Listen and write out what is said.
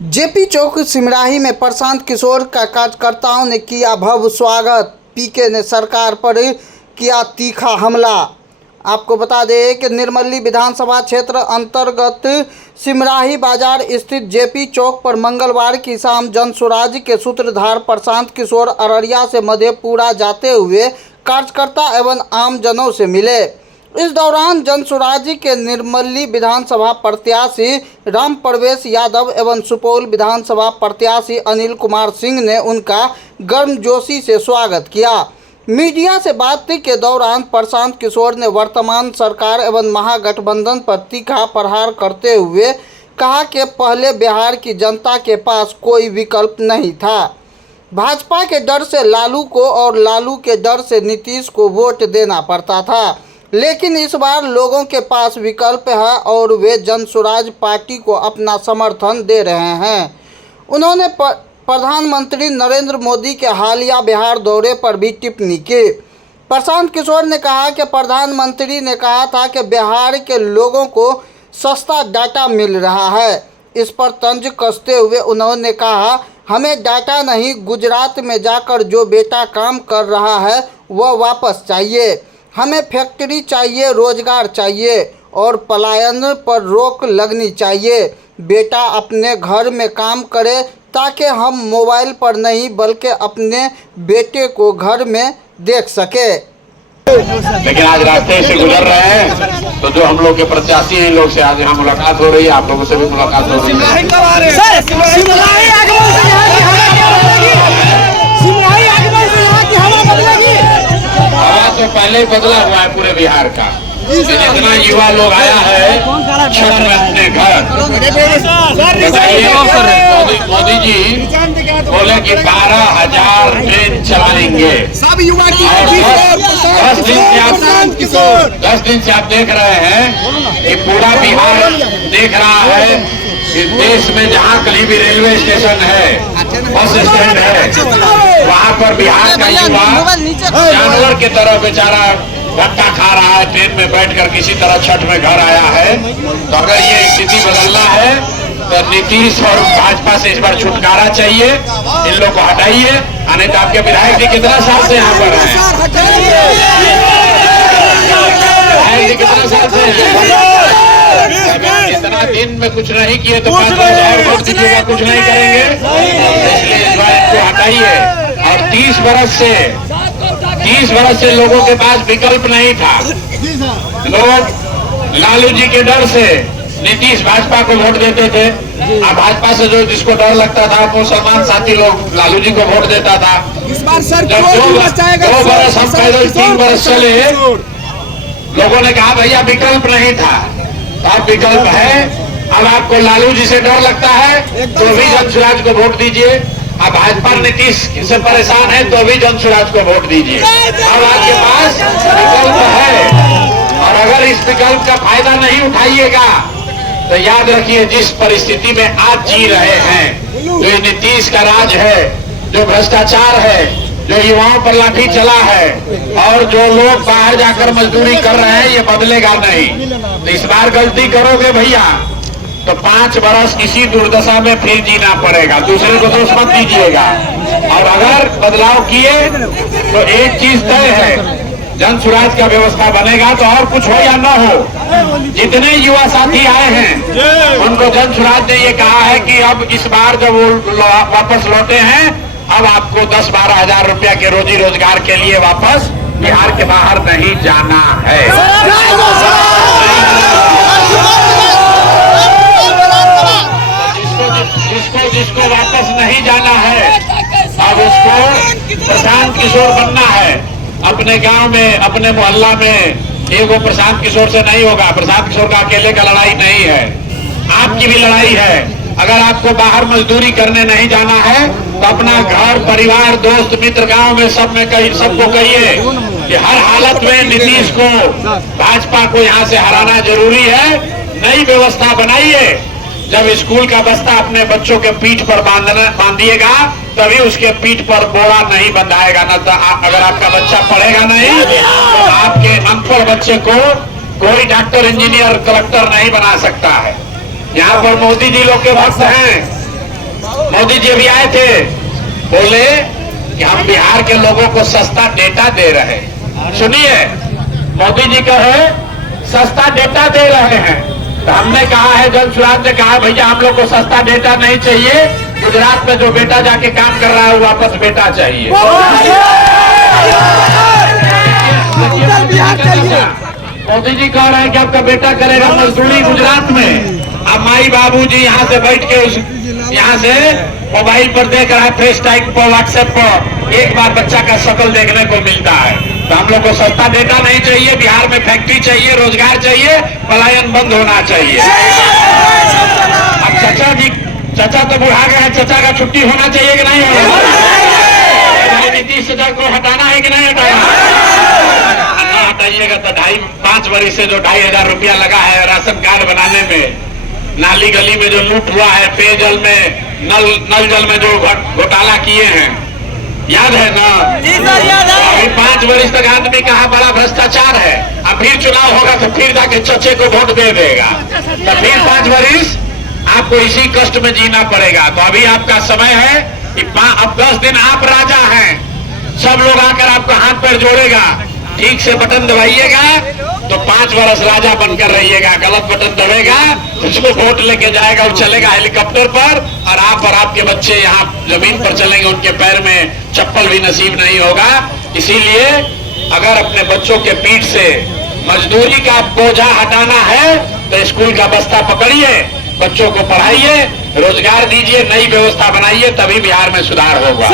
JP चौक सिमराही में प्रशांत किशोर का कार्यकर्ताओं ने किया भव्य स्वागत। पीके ने सरकार पर किया तीखा हमला। आपको बता दें कि निर्मली विधानसभा क्षेत्र अंतर्गत सिमराही बाजार स्थित जेपी चौक पर मंगलवार की शाम जनसुराज के सूत्रधार प्रशांत किशोर अररिया से मधेपुरा जाते हुए कार्यकर्ता एवं आमजनों से मिले। इस दौरान जनसुराज के निर्मली विधानसभा प्रत्याशी राम प्रवेश यादव एवं सुपौल विधानसभा प्रत्याशी अनिल कुमार सिंह ने उनका गर्मजोशी से स्वागत किया। मीडिया से बातचीत के दौरान प्रशांत किशोर ने वर्तमान सरकार एवं महागठबंधन पर तीखा प्रहार करते हुए कहा कि पहले बिहार की जनता के पास कोई विकल्प नहीं था। भाजपा के डर से लालू को और लालू के डर से नीतीश को वोट देना पड़ता था, लेकिन इस बार लोगों के पास विकल्प है और वे जनसुराज पार्टी को अपना समर्थन दे रहे हैं। उन्होंने प्रधानमंत्री नरेंद्र मोदी के हालिया बिहार दौरे पर भी टिप्पणी की। प्रशांत किशोर ने कहा कि प्रधानमंत्री ने कहा था कि बिहार के लोगों को सस्ता डाटा मिल रहा है। इस पर तंज कसते हुए उन्होंने कहा, हमें डाटा नहीं, गुजरात में जाकर जो बेटा काम कर रहा है वह वापस चाहिए। हमें फैक्ट्री चाहिए, रोजगार चाहिए और पलायन पर रोक लगनी चाहिए। बेटा अपने घर में काम करे ताकि हम मोबाइल पर नहीं बल्कि अपने बेटे को घर में देख सके। लेकिन आज रास्ते से गुजर रहे हैं तो जो हम लोग के प्रत्याशी हैं, इन लोग से आज यहाँ मुलाकात हो रही है, आप लोगों से भी मुलाकात हो रही तो पहले ही बदला हुआ है पूरे बिहार का। जितना युवा लोग आया है छठ में अपने घर, मोदी जी बोले कि 12,000 ट्रेन चलाएंगे। सब युवा की 10 दिन से आप देख रहे हैं कि पूरा बिहार देख रहा है कि देश में जहाँ कहीं भी रेलवे स्टेशन है, बस स्टैंड है, वहाँ पर बिहार का युवा जानवर की तरह बेचारा धक्का खा रहा है। ट्रेन में बैठकर किसी तरह छठ में घर आया है। तो अगर ये स्थिति बदलना है तो नीतीश और भाजपा से इस बार छुटकारा चाहिए। इन लोग को हटाइए। आने तो आपके विधायक जी कितना साल से यहाँ पर हैं? कितना साल से इतना दिन में कुछ नहीं किए तो 5,000 वोट दीजिएगा, कुछ नहीं करेंगे। इसलिए इस बार इनको हटाइए। और 30 वर्ष से लोगों के पास विकल्प नहीं था। लोग लालू जी के डर से नीतीश भाजपा को वोट देते थे। अब भाजपा से जो जिसको डर लगता था वो मुसलमान साथी लोग लालू जी को वोट देता था। इस बार सर जब 2 बरस हम पैदल 3 बरस चले, लोगों ने कहा भैया विकल्प नहीं था। अब विकल्प है। अब आपको लालू जी से डर लगता है तो भी जनसुराज को वोट दीजिए। अब भाजपा नीतीश से परेशान है तो भी जनसुराज को वोट दीजिए। अब आपके पास विकल्प है और अगर इस विकल्प का फायदा नहीं उठाइएगा तो याद रखिए जिस परिस्थिति में आज जी रहे हैं, जो ये नीतीश का राज है, जो भ्रष्टाचार है, जो युवाओं पर लाठी चला है और जो लोग बाहर जाकर मजदूरी कर रहे हैं, ये बदलेगा नहीं। तो इस बार गलती करोगे भैया तो 5 बरस इसी दुर्दशा में फिर जीना पड़ेगा। दूसरे को दोष मत दीजिएगा। और अगर बदलाव किए तो एक चीज तय है, जनसुराज का व्यवस्था बनेगा तो और कुछ हो या न हो, जितने युवा साथी आए हैं उनको जनसुराज ने ये कहा है कि अब इस बार जब वो वापस लौटे हैं, अब आपको 10-12 हजार रुपया के रोजी रोजगार के लिए वापस बिहार के बाहर नहीं जाना है। जिसको वापस नहीं जाना है, अब उसको प्रशांत किशोर बनना है। अपने गांव में, अपने मोहल्ला में एगो प्रशांत किशोर से नहीं होगा। प्रशांत किशोर का अकेले का लड़ाई नहीं है, आपकी भी लड़ाई है। अगर आपको बाहर मजदूरी करने नहीं जाना है तो अपना घर परिवार दोस्त मित्र गांव में सबको कहिए कि हर हालत में नीतीश को, भाजपा को यहाँ से हराना जरूरी है। नई व्यवस्था बनाइए। जब स्कूल का बस्ता अपने बच्चों के पीठ पर बांधिएगा तभी उसके पीठ पर बोरा नहीं बंधाएगा। न तो अगर आपका बच्चा पढ़ेगा नहीं तो आपके अनपढ़ बच्चे को कोई डॉक्टर, इंजीनियर, कलेक्टर नहीं बना सकता है। यहाँ पर मोदी जी लोग के भक्त हैं, मोदी जी अभी आए थे, बोले कि हम बिहार के लोगों को सस्ता डेटा दे रहे हैं। सुनिए, मोदी जी कहे सस्ता डेटा दे रहे हैं, तो हमने कहा है, जन सुराज ने कहा भैया हम लोग को सस्ता डेटा नहीं चाहिए, गुजरात में जो बेटा जाके काम कर रहा है वापस बेटा चाहिए। मोदी जी कह रहे हैं कि आपका बेटा करेगा मजदूरी गुजरात में, अब माई बाबू जी यहाँ से बैठ के उस यहाँ से मोबाइल पर देख रहा है, फेस टाइम पर, व्हाट्सएप पर एक बार बच्चा का शक्ल देखने को मिलता है। तो हम लोग को सस्ता डेटा नहीं चाहिए, बिहार में फैक्ट्री चाहिए, रोजगार चाहिए, पलायन बंद होना चाहिए। अब चाचा तो बुढ़ा गया है, चाचा का छुट्टी होना चाहिए कि नहीं होना? नीतीश चाचा को हटाना है कि नहीं हटाना? हटाइएगा तो 5 वर्ष से जो 2,500 रुपया लगा है राशन कार्ड बनाने में, नाली गली में जो लूट हुआ है, पेयजल में, नल जल में जो घोटाला किए हैं, याद है ना? अभी 5 वर्ष तक आदमी कहा बड़ा भ्रष्टाचार है, अब फिर चुनाव होगा तो फिर जाके चचे को वोट दे देगा, तो फिर 5 वर्ष आपको इसी कष्ट में जीना पड़ेगा। तो अभी आपका समय है कि अब 10 दिन आप राजा हैं, सब लोग आकर आपका हाथ पैर जोड़ेगा, ठीक से बटन दबाइएगा तो 5 वर्ष राजा बनकर रहिएगा। गलत बटन दबेगा तो उसको वोट लेके जाएगा, वो चलेगा हेलीकॉप्टर पर, और आप और आपके बच्चे यहाँ जमीन पर चलेंगे, उनके पैर में चप्पल भी नसीब नहीं होगा। इसीलिए अगर अपने बच्चों के पीठ से मजदूरी का बोझा हटाना है तो स्कूल का बस्ता पकड़िए, बच्चों को पढ़ाइए, रोजगार दीजिए, नई व्यवस्था बनाइए, तभी बिहार में सुधार होगा।